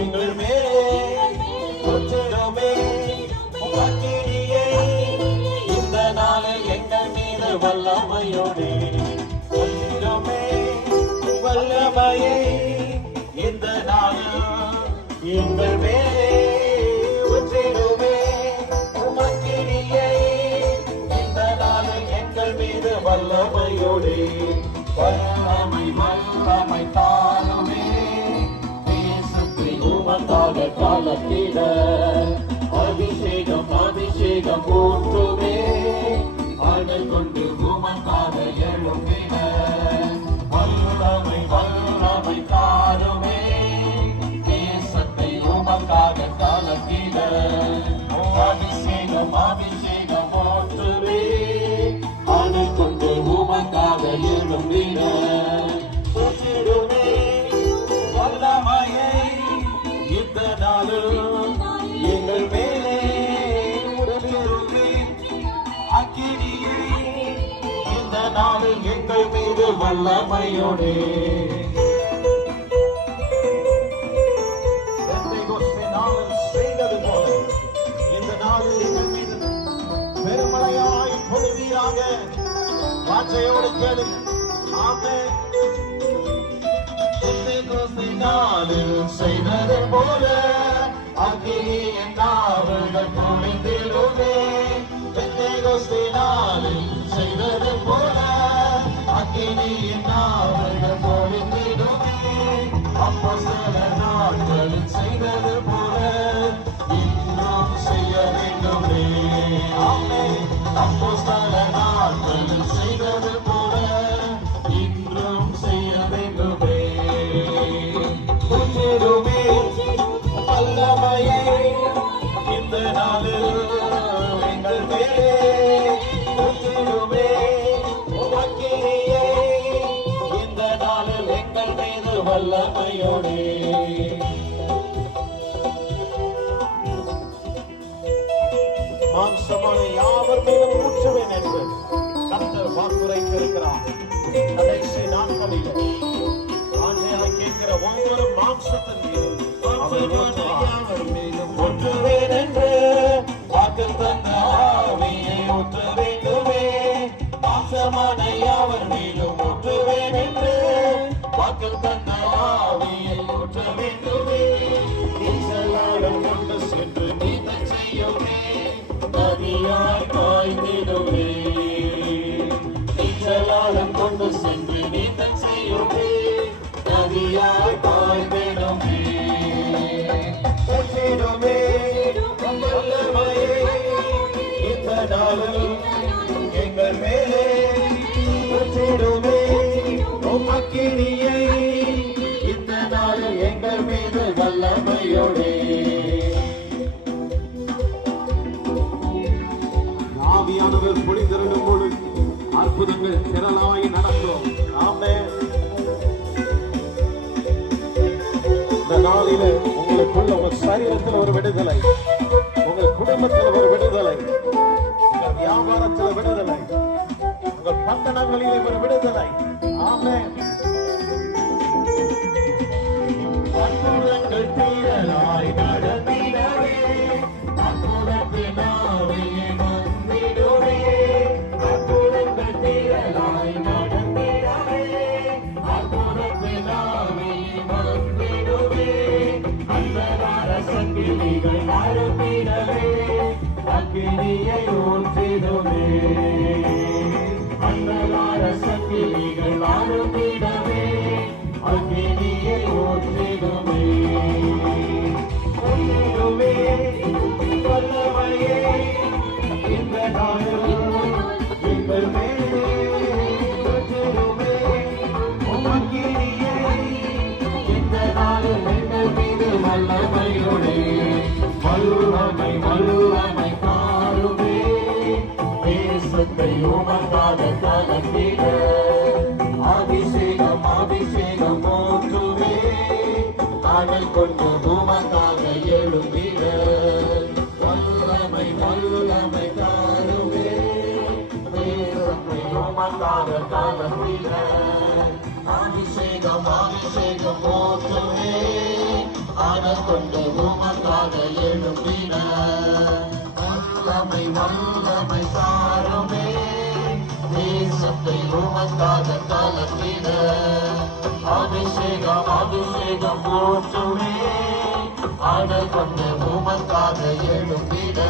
எங்கள் மேலே கொச்சிடுமே அக்கினியை இந்த நாளில் எங்கள் மீது வல்லமையோடு கொச்சிடுமே வல்லமையை இந்த நாளில் எங்கள் மேலே கொச்சிடுமே அக்கினியை இந்த நாளில் எங்கள் மீது வல்லமையோடு வல்லமை வல்லமை தாருமே தேசத்தை உமக்காக காலத்திட அபிஷேகம் அபிஷேகம் ஊற்றுமே அடல் கொண்டு உமக்காக எழுப்பிட வல்லமை வல்லமை தாருமே தேசத்தை உமக்காக காலத்திட அபிஷேகம் அபிஷேகம் ஊற்றுமே அடல் கொண்டு உமக்காக எழுப்பிட கொச்சிடுமே வல்லமையை இந்த நாளும் எங்கள் மேலே உடலிருமே அக்கினியை இந்த நாளில் எங்கள் மீது வல்லமையோடு செய்தது போல இந்த நாளில் எங்கள் மீது பெருமழையாய் பொழிவீராக. வார்த்தையோடு கேளு. ஆமென். நாளில் செய்தது போல அக்கினி என்றார்கள் பொழிந்திடுமே. நாளில் செய்தது போல அக்கினி என்றார்கள் பொழிந்திடுமே. அப்போஸ்தல நாட்களில் செய்தது போல இன்னும் செய்ய வேண்டுமே. ஆமென். அப்போஸ்தல நாட்களில் செய்தது போல இன்றும் செய்ய வேண்டுமே. கொச்சிடுமே வல்லமையை இந்த நாளில் எங்கள் மேலே கொச்சிடுமே அக்கினியை இந்த நாளில் எங்கள் மீது வல்லமையோடு மாம்சமான யாவர் மீதும் ஊற்றுவேன் என்று கர்த்தர் வாக்குரைத்திருக்கிறார். கடைசி நாட்களில் ஆண்மையாய் கேட்கிற ஒவ்வொரு மாம்சத்தின் மீதும் ஊற்றுவேன் என்று வாக்கு தந்த ஆவியை ஊற்ற வேண்டுமே. மாம்சமான யாவர் மீதும் ஊற்றுவேன் என்று வாக்கு தந்த ஆவியை ஊற்ற வேண்டுமே. இஸ்ரவேலை கொண்டு சென்று நீதம் செய்யுமே. நதியாய் பாய்ந்திடுமே. இஸ்ரவேலை கொண்டு சென்று நீதம் செய்யுமே. நதியாய் பாய்ந்திடுமே. கொச்சிடுமே வல்லமையை இந்த நாளில் எங்கள் மேலே கொச்சிடுமே அக்கினியை இந்த நாளில் எங்கள் மீது வல்லமையோடு. ஆவியானவர் பொழிந்திருக்கும் பொழுது அற்புதங்கள் திரளாய் நடக்கும். ஆமென். இந்த நாளில உங்களுக்குள்ள உங்க சரீரத்தில் ஒரு விடுதலை, உங்க குடும்பத்தில் ஒரு விடுதலை, உங்கள் வியாபாரத்தில் விடுதலை, உங்கள் பட்டணங்களிலே ஒரு விடுதலை. ஆமென். அற்புதங்கள் தீரலாய் நடந்திடவே அற்புதத்தின் ஆவியை வந்திடுவே. அற்புதங்கள் தீரலாய் நடந்திடவே அற்புதத்தின் ஆவியை வந்திடுவே. அந்தகார சங்கிலிகள் அறுத்திடவே அக்கினியை ஊற்றிடுவே. அந்தகார சங்கிலிகள் அறுத்திடவே அக்கினியை ஊற்றிடுவே. கொச்சிடுமே வல்லமையை இந்த நாளில் எங்கள் மேலே கொச்சிடுமே அக்கினியை இந்த நாளில் எங்கள் மீது வல்லமையோடு வல்லமை வல்லமை தாருமே. தேசத்தை உமக்காக கலத்திட அபிஷேகம் அபிஷேகம் ஊற்றுவே. அடல் கொண்டு உமக்காக எழுப்பிட வல்லமை வல்லமை தாருவே. தேசத்தை உமக்காக கலத்திட அபிஷேகம் அபிஷேகம் ஊற்றுவே. ஆடல் கொண்டு உமக்காக எழும்பின வல்லமை வல்லமை தாருமே தேசத்தை உமக்காக கலக்கிட அபிஷேகம் அபிஷேகம் ஊற்றுமே ஆடல் கொண்டு உமக்காக எழும்பிட